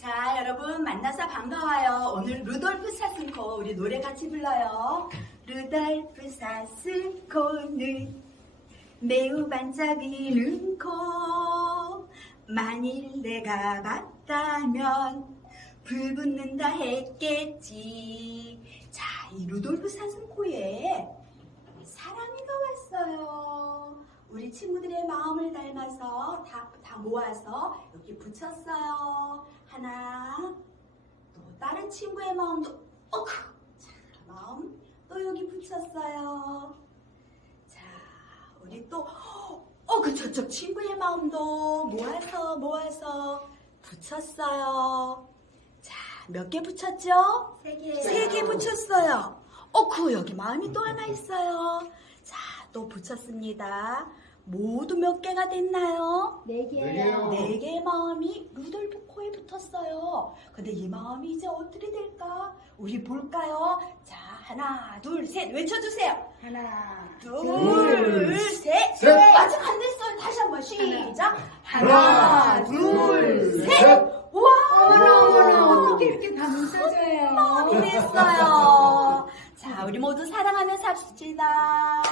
자, 여러분 만나서 반가워요. 오늘 루돌프 사슴코 우리 노래 같이 불러요. 루돌프 사슴코는 매우 반짝이는 코. 만일 내가 봤다면 불 붙는다 했겠지. 자, 이 루돌프 사슴코에 사랑이가 왔어요. 우리 친구들의 마음을 닮아서 다, 다 모아서 여기 붙였어요. 하나, 또 다른 친구의 마음도, 어크! 자, 마음 또 여기 붙였어요. 자, 우리 또, 어, 그 저쪽 친구의 마음도 모아서 모아서 붙였어요. 자, 몇 개 붙였죠? 세 개. 세 개 붙였어요. 어, 그 여기 마음이 또 하나 있어요. 자, 또 붙였습니다. 모두 몇 개가 됐나요? 네네 개요. 개요. 네 개의 마음이 루돌프 코에 붙었어요. 근데 이 마음이 이제 어떻게 될까? 우리 볼까요? 자, 하나, 둘, 셋 외쳐주세요. 하나, 둘, 둘, 셋. 셋. 아직 안 됐어요. 다시 한번 시작. 하나, 하나, 둘, 둘, 셋. 셋. 와! 어머나, 어머나, 어떻게 이렇게 다 뭉쳐져요? 마음이 됐어요. 자, 우리 모두 사랑하며 삽시다.